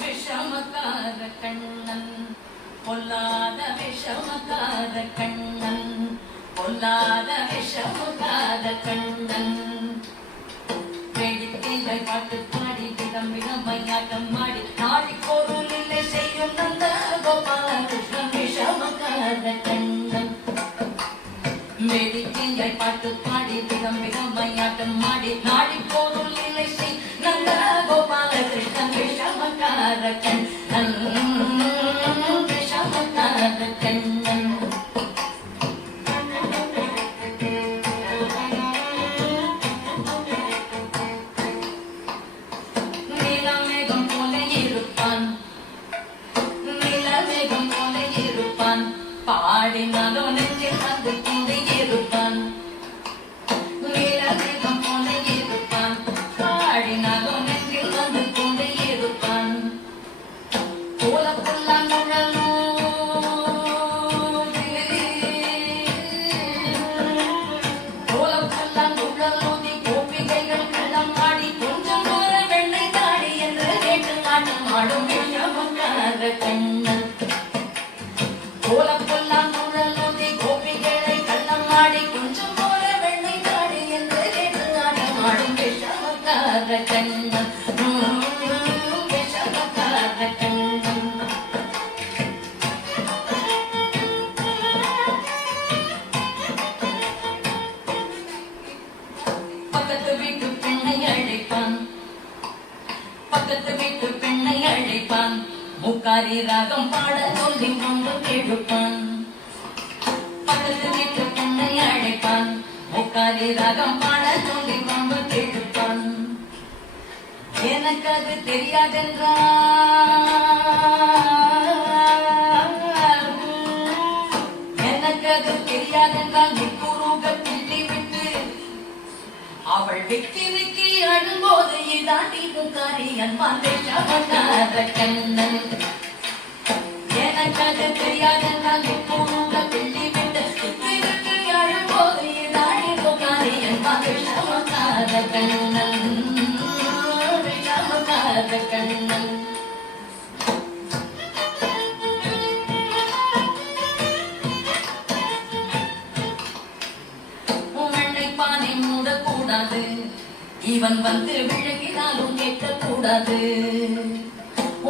விஷமக்கார கண்ணன் பொல்லாத விஷமக்கார கண்ணன் பொல்லாத விஷமக்கார கண்ணன் வேடிக்கைகள் பாட்டு பாடி விதம் விதமையாட்டம் ஆடி நாடி பொருள் இல்லை செய்யும் நந்த கோபாலகிருஷ்ணன் விஷமக்கார கண்ணன் வேடிக்கைகள் பாட்டு பாடி விதம் விதமையாட்டம் ஆடி நாடி பொருள் இல்லை செய் நந்த கோபாலகிருஷ்ணன் விஷமக்கார கண்ணன் விஷமக்கார கண்ணன் நீலமேகம் போல இருப்பான் நீலமேகம் போல இருப்பான் பாடினாலும் நெஞ்சில் வந்து கொண்டே இருப்பான் நீலமேகம் போல இருப்பான் பாடினாலும் நெஞ்சில் வந்து கொண்டே இருப்பான் கோலப்புல்லாங்குழலோ கோலப்புல்லாங்குழலோதி கோபிகைகள் கள்ளம் ஆடி கொஞ்சம் தூர வெண்ணை தாடி என்று கேட்டு ஆட்டம் ஆடும் விஷமக்கார கண்ணன் கோலப்புல்லாங்குழலோதி கோபிகளை கள்ளம் ஆடி கொஞ்சம் தூர வெண்ணை தாடி என்று கேட்டு ஆட்டம் ஆடும் விஷமக்கார கண்ணன் விஷமக்கார கண்ணன் பக்கத்து வீட்டு பெண்ணை அழைப்பான் பக்கத்து வீட்டு பெண்ணை அழைப்பான் முக்காரி ராகம் பாட சொல்லி கொண்டு கேடுப்பான் பக்கத்து வீட்டு பெண்ணை அழைப்பான் முக்காரி ராகம் பாட சொல்லி கொண்டு கேடுப்பான் எனக்கு அது தெரியாதென்றால் எனக்கு அது தெரியாதென்றால் நிக்குருக கிள்ளி விட்டு அவள் விக்கி விக்கி அழும்போது இதாண்டி முக்காரி அன்பான் விஷமக்கார கண்ணன் எனக்கு அது தெரியாதென்றால் நிக்குருக கிள்ளி விட்டு விக்கி விக்கி அழும்போது இதாண்டி முக்காரி அன்பான் விஷமக்கார கண்ணன் விஷமக்கார கண்ணன் உன்னை பானை மூடக்கூடாது இவன் வந்து விழுகினாலும் கேட்கக்கூடாது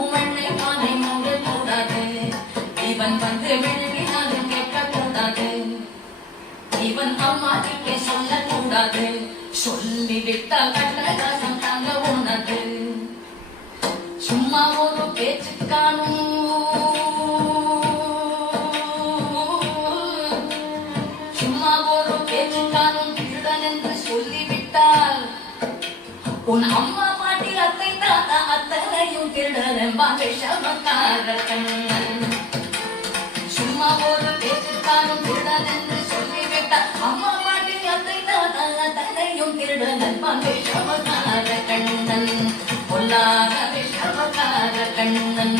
உன்னை பானை மூடக்கூடாது இவன் வந்து விழுகினாலும் கேட்கக்கூடாது இவன் அம்மா கிட்டே சொல்லக்கூடாது சொல்லிவிட்டால் கட்டகாசம் தாங்க உனது சும்மா ஒரு பேச்சுக்கானும் சும்மா ஒரு பேச்சுக்கானும் திருடன் என்று சொல்லிவிட்டால் உன் அம்மா பாட்டி அத்தை தாத்தா அத்தனையும் திருடன் என்பான் விஷமக்கார கண்ணன் சும்மா ஒரு பேச்சுக்கானும் திருடன் என்று சொல்லிவிட்டால் அம்மா பாட்டி அத்தை தாத்தா அத்தனையும் திருடன் என்பான் விஷமக்கார கண்ணன் பொல்லாத விஷமக்கார கண்ணன்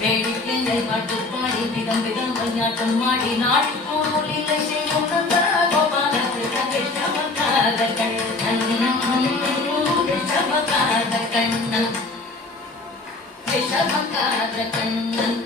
வேடிக்கையை பாட்டு பாடி விதம் விதமையாட்டம் ஆடி நாடி பொருள் இல்லை செய்யும் நந்த கோபாலகிருஷ்ணன் விஷமக்கார கண்ணன் விஷமக்கார கண்ணன் விஷமக்கார கண்ணன்